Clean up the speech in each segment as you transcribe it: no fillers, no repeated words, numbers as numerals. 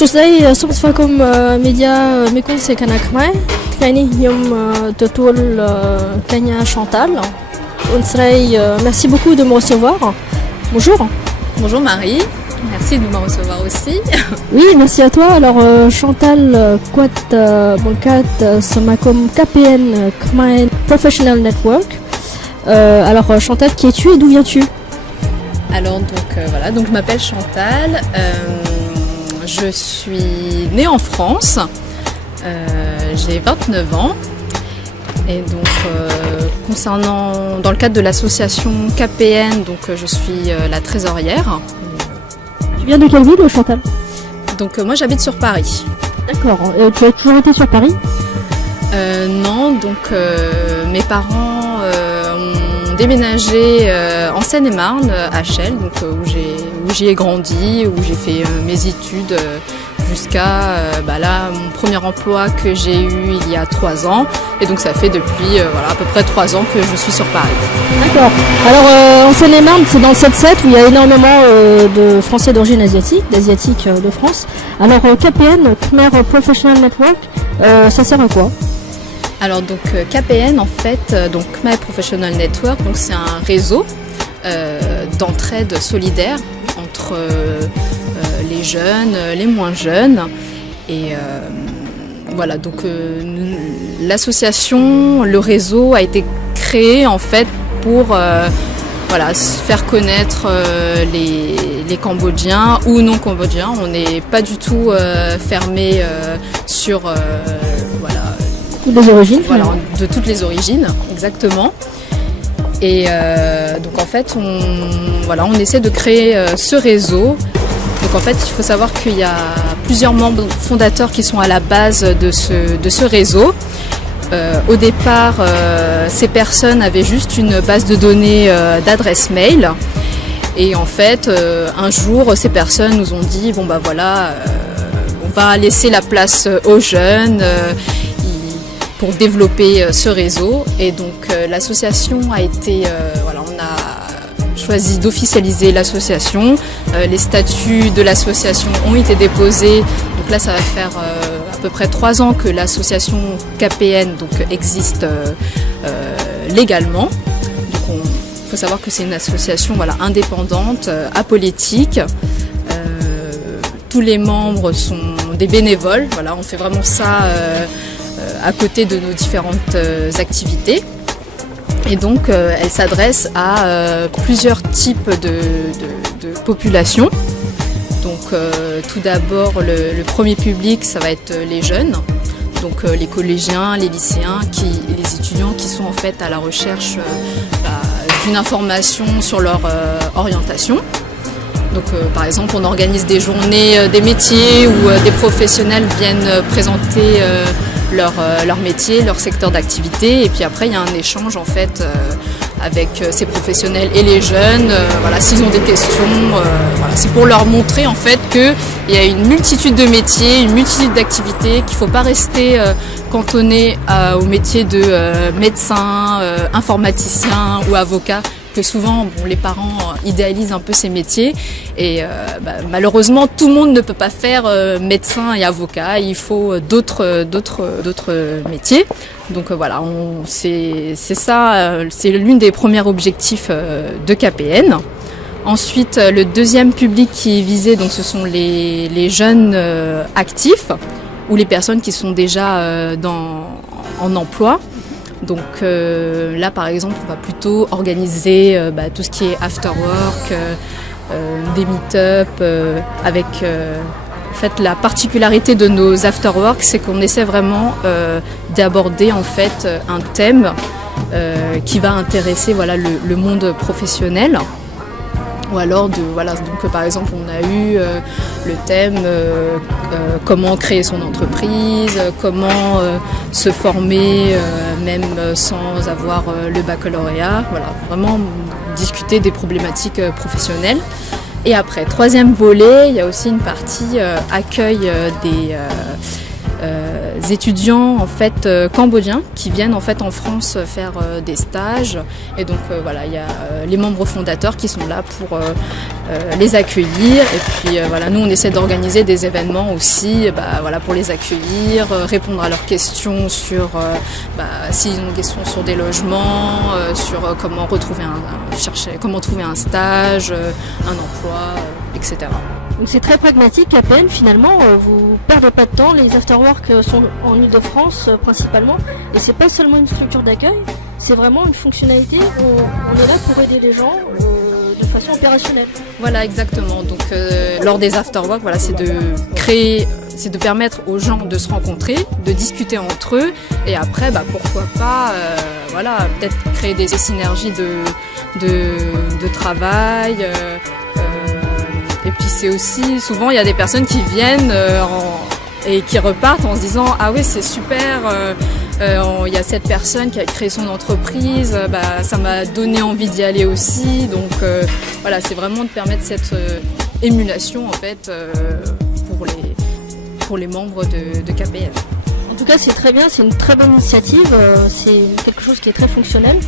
So today, Subsfacom Media Mekong c'est Kanakmai. Traini Yom Totul Kenya Chantal. Merci beaucoup de me recevoir. Bonjour. Bonjour Marie, merci de me recevoir aussi. Oui, merci à toi. Alors Chantal, Quat Bankat Samakom KPN Khmer Professional Network. Alors Chantal, qui es-tu et d'où viens-tu? Alors donc je m'appelle Chantal. Je suis née en France, j'ai 29 ans et donc dans le cadre de l'association KPN, donc je suis la trésorière. Tu viens de quelle ville, Chantal? Donc moi j'habite sur Paris. D'accord, tu as toujours été sur Paris? Non, donc mes parents ont déménagé en Seine-et-Marne, à Chelles, donc où j'ai grandi, où j'ai fait mes études jusqu'à mon premier emploi que j'ai eu il y a 3 ans. Et donc ça fait depuis à peu près 3 ans que je suis sur Paris. D'accord. Alors en Seine-et-Marne, c'est dans le 7-7 où il y a énormément de Français d'origine asiatique, d'Asiatiques de France. Alors KPN, Khmer Professional Network, ça sert à quoi? Alors donc KPN en fait, donc Khmer Professional Network, donc c'est un réseau d'entraide solidaire entre les jeunes, les moins jeunes. Et voilà, donc l'association, le réseau a été créé en fait pour faire connaître les Cambodgiens ou non Cambodgiens. On n'est pas du tout fermé sur toutes les origines. Voilà, de toutes les origines, exactement. Et donc en fait, on essaie de créer ce réseau. Donc en fait, il faut savoir qu'il y a plusieurs membres fondateurs qui sont à la base de ce réseau. Au départ, ces personnes avaient juste une base de données d'adresse mail. Et en fait, un jour, ces personnes nous ont dit, on va laisser la place aux jeunes pour développer ce réseau. Et donc l'association a été, on a choisi d'officialiser l'association. Les statuts de l'association ont été déposés. Donc là, ça va faire à peu près 3 ans que l'association KPN existe légalement. Donc il faut savoir que c'est une association indépendante, apolitique. Tous les membres sont des bénévoles. Voilà, on fait vraiment ça à côté de nos différentes activités. Et donc elle s'adresse à plusieurs types de populations. Donc tout d'abord le premier public, ça va être les jeunes, donc les collégiens, les lycéens, les étudiants qui sont en fait à la recherche d'une information sur leur orientation. Donc par exemple on organise des journées des métiers où des professionnels viennent présenter leur métier, leur secteur d'activité, et puis après il y a un échange en fait avec ces professionnels et les jeunes, s'ils ont des questions, c'est pour leur montrer en fait qu'il y a une multitude de métiers, une multitude d'activités, qu'il ne faut pas rester cantonné au métier de médecin, informaticien ou avocat, que souvent les parents idéalisent un peu ces métiers et malheureusement tout le monde ne peut pas faire médecin et avocat, il faut d'autres métiers. Donc c'est ça, c'est l'une des premiers objectifs de KPN. Ensuite, le deuxième public qui est visé, donc ce sont les jeunes actifs ou les personnes qui sont déjà en emploi. Donc là par exemple on va plutôt organiser tout ce qui est after work, des meet-up avec en fait la particularité de nos after work, c'est qu'on essaie vraiment d'aborder en fait un thème qui va intéresser le monde professionnel. Ou alors donc par exemple on a eu le thème comment créer son entreprise, comment se former même sans avoir le baccalauréat, vraiment discuter des problématiques professionnelles. Et après, troisième volet, il y a aussi une partie accueil étudiants en fait cambodgiens qui viennent en fait en France faire des stages et donc voilà, il y a les membres fondateurs qui sont là pour les accueillir et puis voilà, nous on essaie d'organiser des événements aussi voilà, pour les accueillir, répondre à leurs questions sur s'ils ont des questions sur des logements, sur comment retrouver comment trouver un stage, un emploi, etc. Donc c'est très pragmatique, KPN finalement, vous perdez pas de temps, les afterwork sont en Ile-de-France principalement, et c'est pas seulement une structure d'accueil, c'est vraiment une fonctionnalité où on est là pour aider les gens de façon opérationnelle. Voilà, exactement. Donc lors des afterwork, voilà, c'est de permettre aux gens de se rencontrer, de discuter entre eux, et après, pourquoi pas, voilà, peut-être créer des synergies de travail. Et puis c'est aussi, souvent il y a des personnes qui viennent et qui repartent en se disant « Ah oui, c'est super, il y a cette personne qui a créé son entreprise, ça m'a donné envie d'y aller aussi. » Donc voilà, c'est vraiment de permettre cette émulation en fait pour les membres de KPN. En tout cas, c'est très bien, c'est une très bonne initiative, c'est quelque chose qui est très fonctionnel.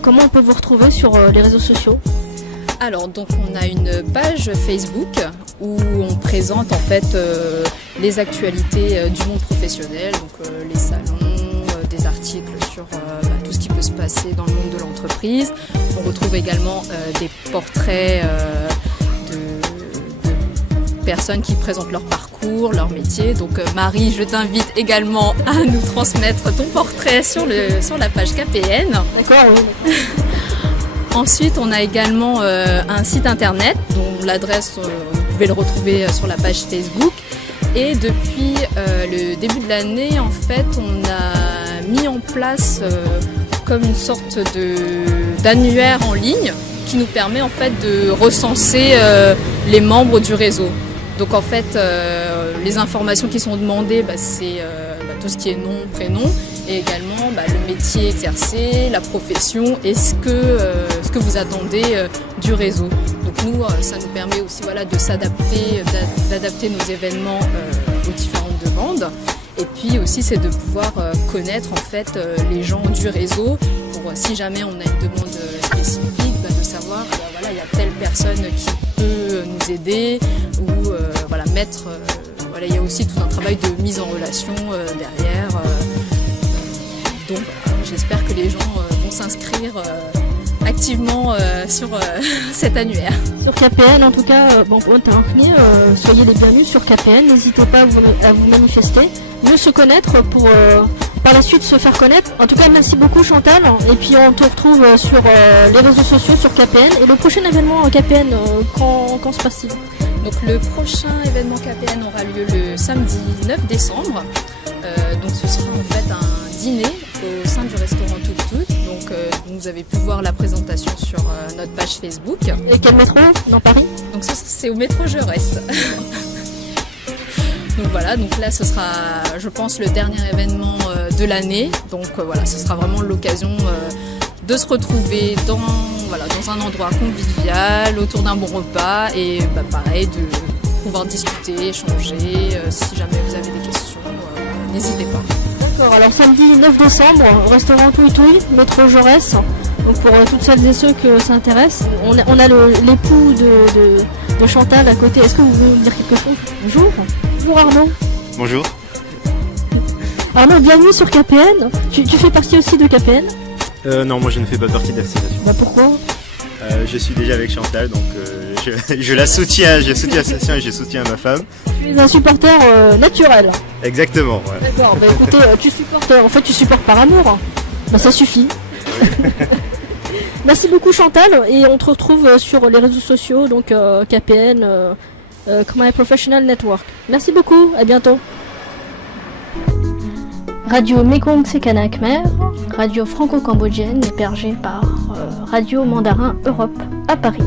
Comment on peut vous retrouver sur les réseaux sociaux ? Alors donc on a une page Facebook où on présente en fait les actualités du monde professionnel, donc les salons, des articles sur tout ce qui peut se passer dans le monde de l'entreprise. On retrouve également des portraits de personnes qui présentent leur parcours, leur métier. Donc Marie, je t'invite également à nous transmettre ton portrait sur la page KPN. D'accord, oui. Ensuite, on a également un site internet dont l'adresse, vous pouvez le retrouver sur la page Facebook. Et depuis le début de l'année, en fait, on a mis en place comme une sorte d'annuaire en ligne qui nous permet en fait de recenser les membres du réseau. Donc en fait, les informations qui sont demandées, c'est tout ce qui est nom, prénom, et également le métier exercé, la profession et ce que vous attendez du réseau. Donc nous, ça nous permet aussi de s'adapter, d'adapter nos événements aux différentes demandes. Et puis aussi, c'est de pouvoir connaître en fait les gens du réseau pour si jamais on a une demande spécifique, de savoir il y a telle personne qui peut nous aider ou mettre. Il y a aussi tout un travail de mise en relation derrière. Donc j'espère que les gens vont s'inscrire activement sur cet annuaire. Sur KPN en tout cas, soyez les bienvenus sur KPN, n'hésitez pas à vous manifester, mieux se connaître pour par la suite se faire connaître. En tout cas merci beaucoup Chantal, et puis on te retrouve sur les réseaux sociaux sur KPN. Et le prochain événement KPN, quand se passe-t-il ? Donc le prochain événement KPN aura lieu le samedi 9 décembre. Donc ce sera en fait un dîner au sein du restaurant Tuk Tuk. Donc vous avez pu voir la présentation sur notre page Facebook. Et quel métro dans Paris ? Donc c'est au métro Jaurès. Donc voilà, donc là ce sera je pense le dernier événement de l'année. Donc ce sera vraiment l'occasion de se retrouver dans un endroit convivial, autour d'un bon repas et pareil, de pouvoir discuter, échanger. Si jamais vous avez des questions, n'hésitez pas. D'accord, alors samedi 9 décembre, restaurant Touy Touy, métro Jaurès. Donc pour toutes celles et ceux que ça intéresse, on a l'époux de Chantal à côté. Est-ce que vous voulez nous dire quelque chose ? Bonjour. Bonjour Arnaud. Bonjour. Arnaud, bienvenue sur KPN. Tu fais partie aussi de KPN ? Non, moi je ne fais pas partie de l'association. Pourquoi ? Je suis déjà avec Chantal, donc je la soutiens, je soutiens l'association et je soutiens ma femme. Tu es un supporter naturel. Exactement, ouais. D'accord, écoutez, tu supportes par amour. Ça suffit. Merci beaucoup Chantal, et on te retrouve sur les réseaux sociaux, donc KPN, Khmer Professional Network. Merci beaucoup, à bientôt. Radio Mekong Sekana Khmer, radio franco-cambodgienne hébergée par Radio Mandarin Europe à Paris.